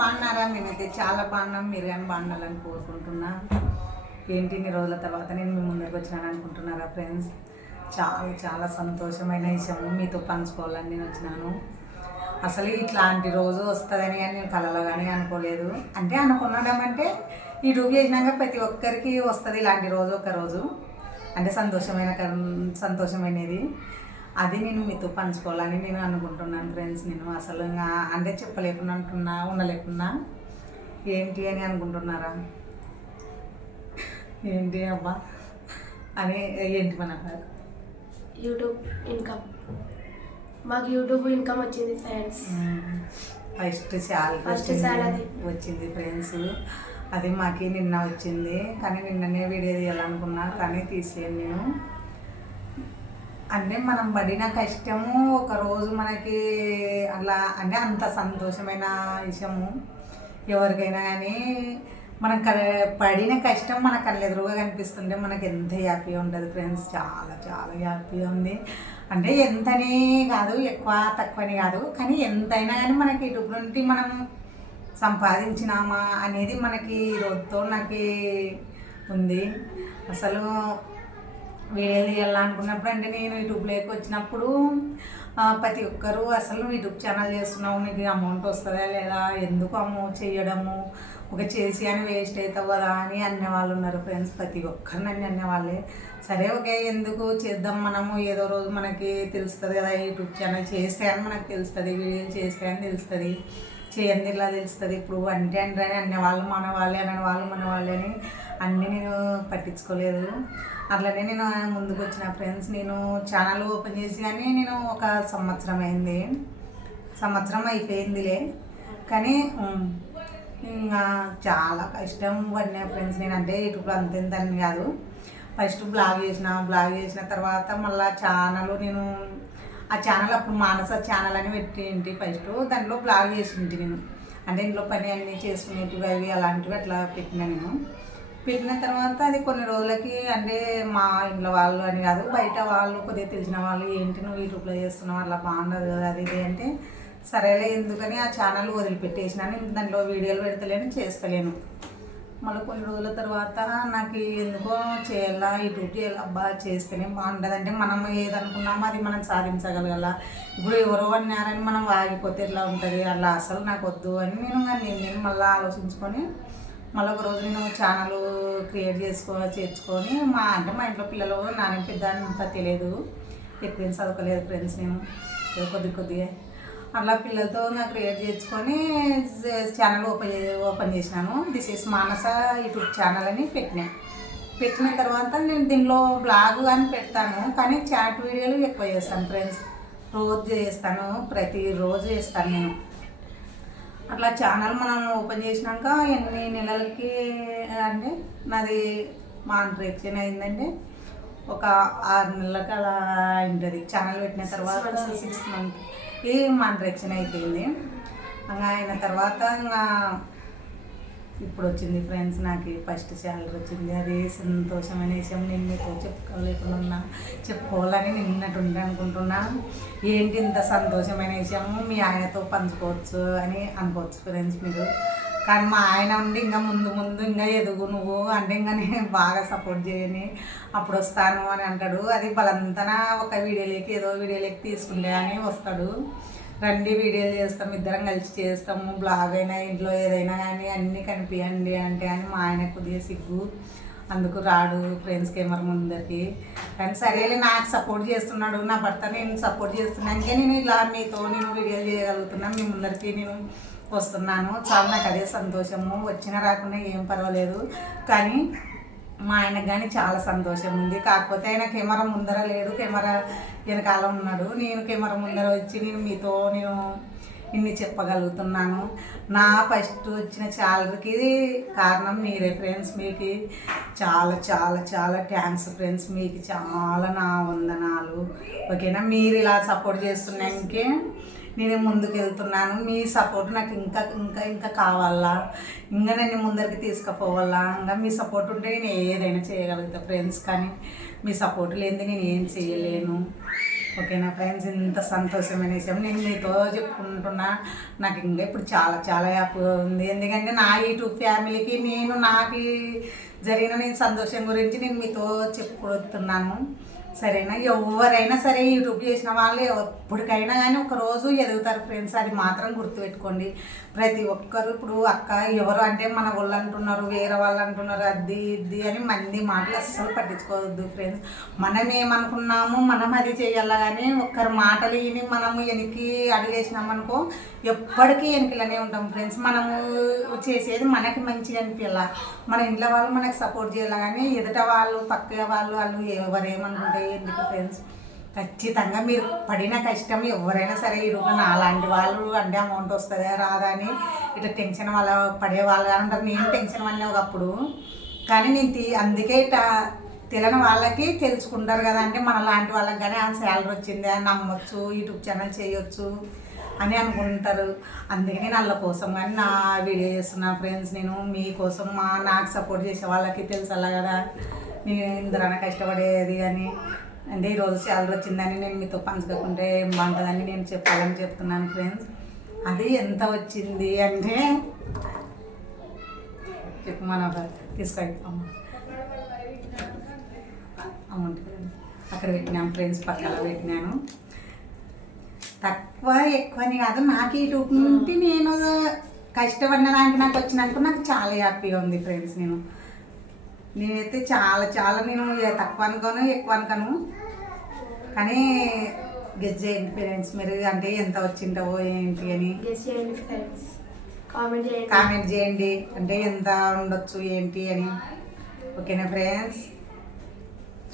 బాగున్నారా? నేనైతే చాలా బాగున్నాం. మీరు కానీ బాగుండాలని కోరుకుంటున్నా. ఏంటి ఇన్ని రోజుల తర్వాత నేను మీ ముందుకు వచ్చినాను అనుకుంటున్నారా ఫ్రెండ్స్? చాలా చాలా సంతోషమైన విషయము మీతో పంచుకోవాలని నేను వచ్చినాను. అసలు ఇట్లాంటి రోజు వస్తుందని అని నేను కలలో కానీ అనుకోలేదు. అంటే అనుకున్నామంటే యూట్యూబ్ చేసినాక ప్రతి ఒక్కరికి వస్తుంది ఇలాంటి రోజు, ఒక రోజు అంటే సంతోషమైనది. అది నేను మీతో పంచుకోవాలని నేను అనుకుంటున్నాను ఫ్రెండ్స్. నేను అసలు అంటే చెప్పలేకుండా అంటున్నా, ఉండలేకున్నా. ఏంటి అని అనుకుంటున్నారా? ఏంటి అబ్బా అని ఏంటి మన యూట్యూబ్ ఇన్కమ్, మాకు యూట్యూబ్ ఇన్కమ్ వచ్చింది ఫ్రెండ్స్. ఫస్ట్ సాలరీ వచ్చింది ఫ్రెండ్స్. అది మాకి నిన్న వచ్చింది, కానీ నిన్ననే వీడియో తీయాలనుకున్నా కానీ తీసేయను నేను. అంటే మనం పడిన కష్టము ఒకరోజు మనకి అలా అంటే అంత సంతోషమైన విషయము. ఎవరికైనా కానీ మనం పడిన కష్టం మన కళ్ళెదురుగా కనిపిస్తుంటే మనకి ఎంత హ్యాపీగా ఉంటుంది ఫ్రెండ్స్. చాలా చాలా హ్యాపీగా ఉంది. అంటే ఎంతని కాదు, ఎక్కువ తక్కువని కాదు, కానీ ఎంతైనా కానీ మనకి ఇటు నుండి మనం సంపాదించినామా అనేది మనకి రోజుతో నాకు ఉంది. అసలు వీడియోలు తీయాలనుకున్నప్పుడు అంటే నేను యూట్యూబ్లోకి వచ్చినప్పుడు ప్రతి ఒక్కరూ అసలు యూట్యూబ్ ఛానల్ చేస్తున్నావు, నీకు అమౌంట్ వస్తుందా లేదా, ఎందుకు చేయడము, ఒక చేసి అని వేస్ట్ అవుతావు కదా అని అనేవాళ్ళు ఉన్నారు ఫ్రెండ్స్. ప్రతి ఒక్కరు నన్ను అనేవాళ్ళే. సరే ఓకే, ఎందుకు చేద్దాం, మనము ఏదో రోజు మనకి తెలుస్తుంది కదా, యూట్యూబ్ ఛానల్ చేస్తే అని మనకు తెలుస్తుంది, వీడియోలు చేస్తే అని తెలుస్తుంది, చేయండి ఇలా తెలుస్తుంది. ఇప్పుడు అంటే అని అనేవాళ్ళు మన వాళ్ళే, అనేవాళ్ళు మన వాళ్ళే అని అన్నీ నేను పట్టించుకోలేదు. అట్లనే నేను ముందుకు వచ్చిన ఫ్రెండ్స్. నేను ఛానల్ ఓపెన్ చేసి కానీ నేను ఒక సంవత్సరం అయింది, సంవత్సరం అయిపోయిందిలే. కానీ ఇంకా చాలా కష్టం పడినా ఫ్రెండ్స్. నేను అంటే యూట్యూబ్లో అంతేంతని కాదు, ఫస్ట్ బ్లాగ్ చేసిన తర్వాత మళ్ళీ ఛానల్ నేను ఆ ఛానల్ అప్పుడు మానస ఛానల్ అని పెట్టింటి. ఫస్ట్ దాంట్లో బ్లాగ్ చేసింటి నేను. అంటే ఇంట్లో పని అన్నీ చేసుకునేటివి అవి అలాంటివి అట్లా పెట్టిన తర్వాత అది కొన్ని రోజులకి అంటే మా ఇంట్లో వాళ్ళు అని కాదు, బయట వాళ్ళు కొద్దిగా తెలిసిన వాళ్ళు, ఏంటి నువ్వు యూట్యూబ్లో చేస్తున్నావు అలా బాగుండదు కదా అది ఇది అంటే, సరేలే ఎందుకని ఆ ఛానల్ వదిలిపెట్టేసినాను. దాంట్లో వీడియోలు పెడతలేను, చేస్తలేను. మళ్ళీ కొన్ని రోజుల తర్వాత నాకు ఎందుకో చేయాలా, యూట్యూబ్ చేయాలి, అబ్బా చేస్తేనే బాగుంటుంది. అంటే మనం ఏదనుకున్నామో అది మనం సాధించగలగాల. ఇప్పుడు ఎవరో అన్నారని మనం ఆగిపోతే ఎట్లా ఉంటుంది, అలా అసలు నాకు వద్దు అని నేను మళ్ళీ ఆలోచించుకొని మళ్ళీ ఒక రోజు నేను ఛానల్ క్రియేట్ చేర్చుకొని మా ఇంట్లో పిల్లలు నాన్న పెద్ద అంత తెలియదు, ఎక్కువ చదవలేదు ఫ్రెండ్స్. నేను కొద్దిగా అట్లా పిల్లలతో నాకు క్రియేట్ చేసుకొని ఛానల్ ఓపెన్ చేసినాను. This is Manasa YouTube channel అని పెట్టిన తర్వాత నేను దీనిలో బ్లాగ్ కానీ పెడతాను, కానీ చాట్ వీడియోలు ఎక్కువ చేస్తాను ఫ్రెండ్స్. రోజు చేస్తాను, ప్రతిరోజు చేస్తాను నేను. అట్లా ఛానల్ మనం ఓపెన్ చేసినాక ఎన్ని నెలలకి అంటే నాది మానిటైజేషన్ అయిందంటే ఒక 6 నెలలకు అలా ఉంటుంది. ఛానల్ పెట్టిన తర్వాత 6 మంత్ ఈ మానిటైజేషన్ అయిపోయింది. ఇంకా అయిన తర్వాత ఇంకా ఇప్పుడు వచ్చింది ఫ్రెండ్స్, నాకు ఫస్ట్ ఛానల్ వచ్చింది. అది సంతోషమైన విషయం. నేను మీతో చెప్పుకోవాలని నిన్నట్టుండి అనుకుంటున్నా. ఏంటి ఇంత సంతోషమైన విషయము మీ ఆయనతో పంచుకోవచ్చు అని అనుకోవచ్చు ఫ్రెండ్స్ మీరు. కానీ మా ఆయన ఉండి ఇంకా ముందు ఇంకా ఎదుగు నువ్వు అంటే ఇంకా నేను బాగా సపోర్ట్ చేయని, అప్పుడు వస్తాను అని అంటాడు. అది బలంతన ఒక ఏదో వీడియోలోకి తీసుకుంటే అని వస్తాడు. రండి వీడియోలు చేస్తాం, ఇద్దరం కలిసి చేస్తాము, బ్లాగ్ అయినా ఇంట్లో ఏదైనా కానీ అన్నీ కనిపించండి అంటే అని మా ఆయన కొద్దిగా సిగ్గు, అందుకు రాడు ఫ్రెండ్స్ కెమెరా ముందరికి. కానీ సరేలే నాకు సపోర్ట్ చేస్తున్నాడు, నా భర్త నేను సపోర్ట్ చేస్తున్నానికే నేను ఇలా మీతో నేను వీడియోలు చేయగలుగుతున్నాను, మీ ముందరికి నేను వస్తున్నాను. చాలా నాకు అదే సంతోషము. వచ్చినా రాకుండా ఏం పర్వాలేదు, కానీ మా ఆయనకు కానీ చాలా సంతోషం ఉంది. కాకపోతే ఆయన కెమెరా ముందర లేడు, కెమెరా వెనకాల ఉన్నాడు. నేను కెమెరా ముందర వచ్చి నేను ఇన్ని చెప్పగలుగుతున్నాను. నా ఫస్ట్ వచ్చిన ఛానల్కి కారణం మీరే ఫ్రెండ్స్. మీకు చాలా చాలా చాలా థ్యాంక్స్ ఫ్రెండ్స్. మీకు చాలా నా వందనాలు. ఓకేనా, మీరు ఇలా సపోర్ట్ చేస్తున్నాకే నేను ముందుకు వెళ్తున్నాను. మీ సపోర్ట్ నాకు ఇంకా ఇంకా ఇంకా కావాలా, ఇంకా నన్ను ముందరికి తీసుకుపోవాలా. ఇంకా మీ సపోర్ట్ ఉంటే నేను ఏదైనా చేయగలుగుతా ఫ్రెండ్స్. కానీ మీ సపోర్ట్ లేనిది నేను ఏం చేయలేను. ఓకేనా ఫ్రెండ్స్, ఇంత సంతోషమైన విషయం నేను మీతో చెప్పుకుంటున్నా. నాకు ఇంకా ఇప్పుడు చాలా చాలా హ్యాపీగా ఉంది. ఎందుకంటే నా యూట్యూబ్ ఫ్యామిలీకి నాకు జరిగిన సంతోషం గురించి నేను మీతో చెప్పుకుంటున్నాను. సరేనా, ఎవరైనా సరే యూట్యూబ్ చేసిన వాళ్ళు ఎప్పటికైనా కానీ ఒకరోజు ఎదుగుతారు ఫ్రెండ్స్, అది మాత్రం గుర్తుపెట్టుకోండి. ప్రతి ఒక్కరు ఇప్పుడు అక్క ఎవరు అంటే మన వాళ్ళు అంటున్నారు, వేరే వాళ్ళు అంటున్నారు, అది ఇది అని మంది మాటలు అస్సలు పట్టించుకోవద్దు ఫ్రెండ్స్. మనం ఏమనుకున్నాము మనం అది చేయాలి, కానీ ఒక్కరి మాటలు విని మనము వెనక్కి అడిగేసినామనుకో ఎప్పటికీ వెనకలనే ఉంటాం ఫ్రెండ్స్. మనము చేసేది మనకి మంచిగా అనిపించాల, మన ఇంట్లో వాళ్ళు మనకు సపోర్ట్ చేయాలి, కానీ ఎదుట వాళ్ళు పక్క వాళ్ళు ఎవరేమనుకుంటే ఎందుకు ఫ్రెండ్స్. ఖచ్చితంగా మీరు పడిన కష్టం ఎవరైనా సరే ఈ రూపంలో అలాంటి వాళ్ళు అంటే అమౌంట్ వస్తుందా రాదా అని ఇట్లా టెన్షన్ వాళ్ళ పడే వాళ్ళు అంటారు. నేను టెన్షన్ పడినా ఒకప్పుడు, కానీ నేను అందుకే ఇట్లా తెలియని వాళ్ళకి తెలుసుకుంటారు కదా, అంటే మన లాంటి వాళ్ళకి కానీ ఆ శాలరీ వచ్చింది అని నమ్మొచ్చు, యూట్యూబ్ ఛానల్ చేయొచ్చు అని అనుకుంటారు. అందుకే నేను వాళ్ళ కోసం కానీ నా వీడియో చేస్తున్నా ఫ్రెండ్స్. నేను మీకోసం నాకు సపోర్ట్ చేసే వాళ్ళకి తెలుసల్లా కదా నేను ఇందులో కష్టపడేది. కానీ అంటే ఈరోజు శాలరీ వచ్చిందని నేను మీతో పంచుకుంటే ఏం బాగుంటుందని నేను చెప్పాలని చెప్తున్నాను ఫ్రెండ్స్. అది ఎంత వచ్చింది అంటే చెప్పు మన తీసుకోండి అమౌంట్ అక్కడ పెట్టినాను ఫ్రెండ్స్, పక్కన పెట్టినాను. తక్కువ ఎక్కువని కాదు, నాకు యూట్యూబ్ నుండి నేను కష్టపడిన దానికి నాకు వచ్చినందుకు నాకు చాలా హ్యాపీగా ఉంది ఫ్రెండ్స్. నేనైతే చాలా చాలా నేను తక్కువ అనుకోను ఎక్కువ అనుకోను, కానీ గెస్ చేయండి ఫ్రెండ్స్ మీరు, అంటే ఎంత వచ్చింటావో ఏంటి అని కామెంట్ చేయండి, అంటే ఎంత ఉండొచ్చు ఏంటి అని. ఓకేనా ఫ్రెండ్స్,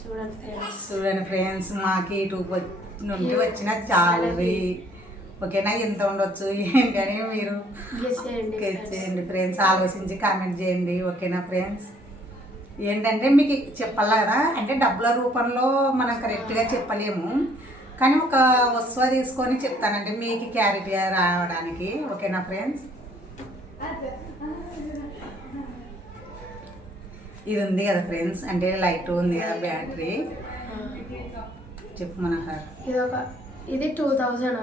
చూడండి ఫ్రెండ్స్ మాకు యూట్యూబ్ నుండి వచ్చిన శాలరీ ఓకేనా, ఎంత ఉండొచ్చు ఏంటి అని మీరు గెస్ చేయండి ఫ్రెండ్స్, ఆలోచించి కామెంట్ చేయండి. ఓకేనా ఫ్రెండ్స్, ఏంటంటే మీకు చెప్పాలి కదా, అంటే డబ్బుల రూపంలో మనం కరెక్ట్గా చెప్పలేము, కానీ ఒక వస్తువు తీసుకొని చెప్తానంటే మీకు క్లారిటీగా రావడానికి. ఓకేనా ఫ్రెండ్స్, ఇది ఉంది కదా ఫ్రెండ్స్, అంటే లైట్ ఉంది కదా బ్యాటరీ, చెప్పు మన ఇది 2000,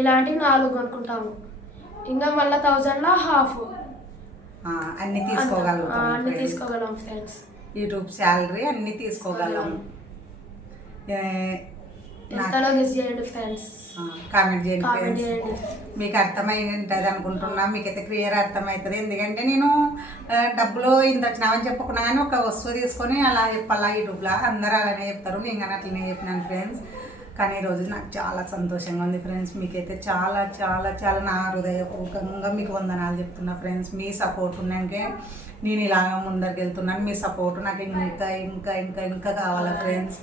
ఇలాంటివి 4 కొనుక్కుంటాము, ఇంకా మళ్ళీ 1000లో హాఫ్ అన్ని తీసుకోగలం ఫ్రెండ్స్. యూట్యూబ్ శాలరీ అన్ని తీసుకోగలం. కామెంట్ చేయండి ఫ్రెండ్స్, మీకు అర్థమై ఉంటుంది అనుకుంటున్నా, మీకైతే క్లియర్ అర్థమవుతుంది. ఎందుకంటే నేను డబ్బులు ఇంత వచ్చినామని చెప్పకుండా కానీ ఒక వస్తువు తీసుకొని అలా చెప్పాలా యూట్యూబ్లో, అందరూ అలానే చెప్తారు, నేను కానీ అట్లనే చెప్పినాను ఫ్రెండ్స్. కానీ ఈరోజు నాకు చాలా సంతోషంగా ఉంది ఫ్రెండ్స్, మీకైతే చాలా చాలా చాలా నా హృదయపూర్వకంగా మీకు వందనాలు చెప్తున్నా ఫ్రెండ్స్. మీ సపోర్ట్ ఉన్నాకే నేను ఇలాగ ముందరికి వెళ్తున్నాను, మీ సపోర్ట్ నాకు ఇంకా ఇంకా ఇంకా ఇంకా కావాలా ఫ్రెండ్స్.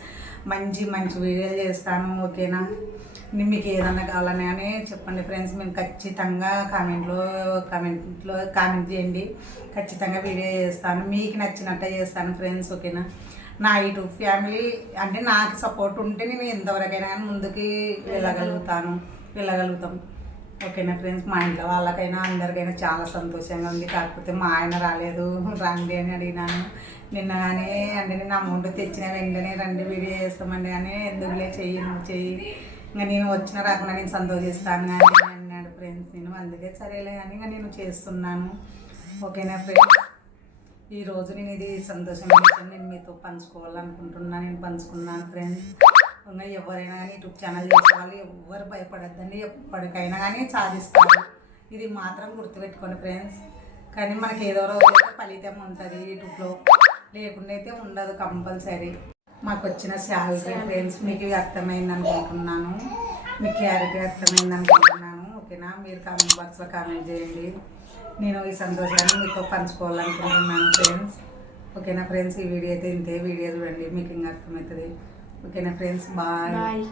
మంచి మంచి వీడియోలు చేస్తాను. ఓకేనా, మీకు ఏదన్నా కావాలని అని చెప్పండి ఫ్రెండ్స్, మేము ఖచ్చితంగా కామెంట్ చేయండి, ఖచ్చితంగా వీడియో చేస్తాను, మీకు నచ్చినట్టే చేస్తాను ఫ్రెండ్స్. ఓకేనా, నా యూట్యూబ్ ఫ్యామిలీ అంటే నాకు సపోర్ట్ ఉంటే నేను ఎంతవరకైనా కానీ ముందుకి వెళ్ళగలుగుతాం. ఓకేనా ఫ్రెండ్స్, మా ఇంట్లో వాళ్ళకైనా అందరికైనా చాలా సంతోషంగా ఉంది. కాకపోతే మా ఆయన రాలేదు, రండి అని అడిగినాను నిన్న, కానీ అంటే నేను అమౌంట్ తెచ్చిన వెంటనే రండి వీడియో చేస్తామండి, కానీ ఎందుకులే చెయ్యి ఇంకా నేను వచ్చిన రాకుండా నేను సంతోషిస్తాను కానీ అన్నాడు ఫ్రెండ్స్. నేను అందుకే సరేలే కానీ ఇంకా నేను చేస్తున్నాను. ఓకేనా ఫ్రెండ్స్, ఈరోజు నేను ఇది సంతోషమైన విషయం నేను మీతో పంచుకోవాలనుకుంటున్నాను, నేను పంచుకున్నాను ఫ్రెండ్స్. ఇంకా ఎవరైనా కానీ యూట్యూబ్ ఛానల్ చేసే వాళ్ళు ఎవరు భయపడద్దండి, ఎప్పటికైనా కానీ సాధిస్తారు, ఇది మాత్రం గుర్తుపెట్టుకోండి ఫ్రెండ్స్. కానీ మనకి ఏదో రోజు ఫలితం ఉంటుంది యూట్యూబ్లో, లేకుండా అయితే ఉండదు కంపల్సరీ. మాకు వచ్చిన శాలరీ ఫ్రెండ్స్ మీకు అర్థమైంది అనుకుంటున్నాను, మీ క్లారిటీ అర్థమైంది అనుకుంటున్నాను. ఓకేనా, మీరు కామెంట్ బాక్స్లో కామెంట్ చేయండి, నేను ఈ సంతోషాన్ని మీతో పంచుకోవాలనుకుంటున్నాను ఫ్రెండ్స్. ఓకేనా ఫ్రెండ్స్, ఈ వీడియో అయితే ఇంతే, వీడియో చూడండి మీకు ఇంకా అర్థమవుతుంది. ఓకేనా ఫ్రెండ్స్, బాయ్.